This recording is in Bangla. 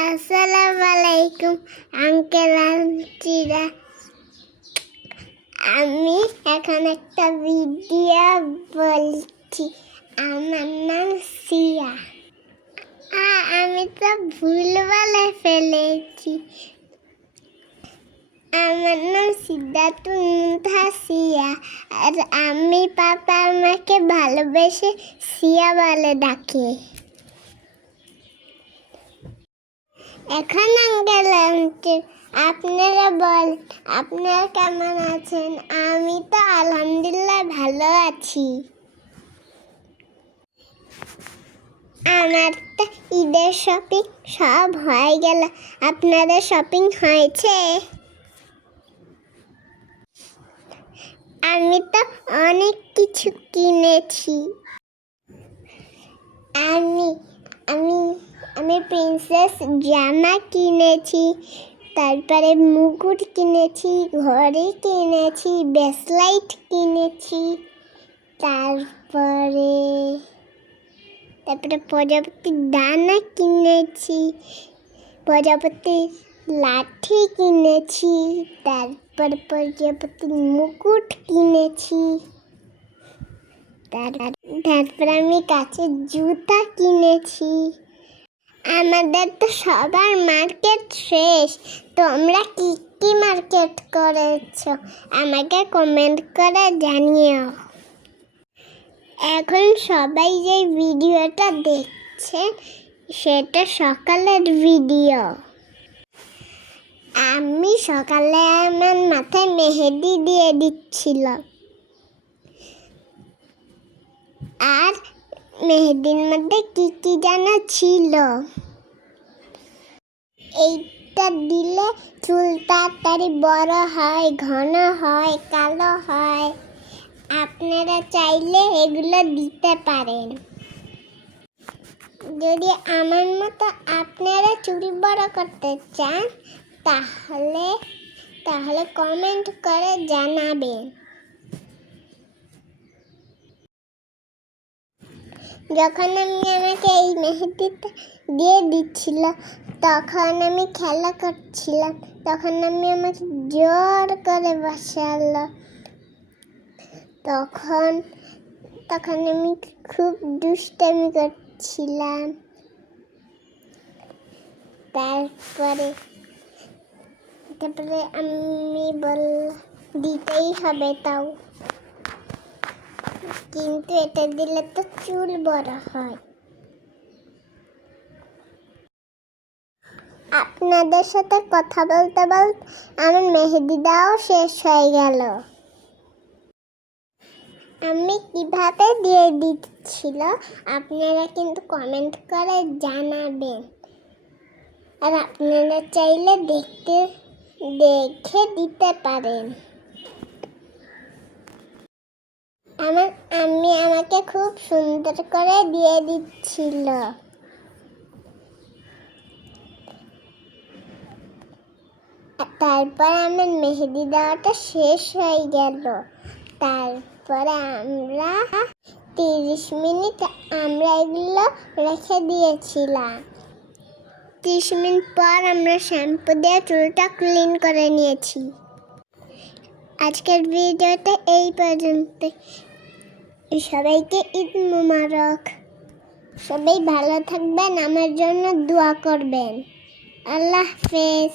আসসালামু আলাইকুম আঙ্কেল আন্টিরা। আমি এখন একটা ভিডিও বলছি। আমার নাম সিয়া। আমি তো ভুল বলে ফেলেছি। আমার নাম সিদ্ধাতুন্থা সিয়া। আর আমি পাপা আমাকে ভালোবেসে সিয়া বলে ডাকে। এখন আঙ্কেল আন্টি আপনারা বল, আপনারা কেমন আছেন? আমি তো আলহামদুলিল্লাহ ভালো আছি। আমার তো ঈদের শপিং সব হয়ে গেল। আপনাদের শপিং হয়েছে? আমি তো অনেক কিছু কিনেছি। আমি আমি আমি প্রিন্সেস জামা কিনেছি, তারপরে মুকুট কিনেছি, ঘড়ি কিনেছি, ব্রেসলাইট কিনেছি, তারপরে প্রজাপতির ডানা কিনেছি, প্রজাপতির লাঠি কিনেছি, তারপর প্রজাপতির মুকুট কিনেছি, তারপর আমি কাচের জুতা কিনেছি। আমাদের তো সবার মার্কেট শেষ। তোমরা কি কি মার্কেট করেছো আমাকে কমেন্ট করে জানিও। এখন সবাই যে ভিডিওটা দেখছে সেটা সকালের ভিডিও। আমি সকালে আমার মাথায় মেহেদি দিয়ে দিচ্ছিল, আর মেহেদির মধ্যে কি কি জানা ছিল। এইটা দিলে চুল তাড়াতাড়ি বড় হয়, ঘন হয়, কালো হয়। আপনারা চাইলে এগুলো দিতে পারেন। যদি আমার মতো আপনারা চুল বড় করতে চান তাহলে কমেন্ট করে জানাবেন। যখন আমাকে এই মেহেদিটা দিয়ে দিচ্ছিল তখন আমি খেলা করছিলাম। তখন আমাকে জোর করে বসালো। তখন আমি খুব দুষ্টামি করছিলাম। তারপরে আমি বললাম দিতেই হবে, তাও কিন্তু এটা দিলে তো চুল বড় হয়। আপনাদের সাথে কথা বলতে বলতে আমার মেহেদিটাও শেষ হয়ে গেল। আমি কিভাবে দিয়ে দিচ্ছিল আপনারা কিন্তু কমেন্ট করে জানাবেন। আর আপনারা চাইলে দেখে দিতে পারেন। আমাকে খুব সুন্দর করে দিয়ে দিচ্ছিল। তারপর আমার মেহেদি দেওয়াটা শেষ হয়ে গেল। তারপরে আমরা 30 মিনিট এগুলো রেখে দিয়েছিলাম। 30 মিনিট পর আমরা শ্যাম্পু দিয়ে চুলটা ক্লিন করে নিয়েছি। আজকের ভিডিওটা এই পর্যন্ত। সবাইকে ঈদ মোবারক। সবাই ভালো থাকবেন, আমার জন্য দোয়া করবেন। আল্লাহ হাফেজ।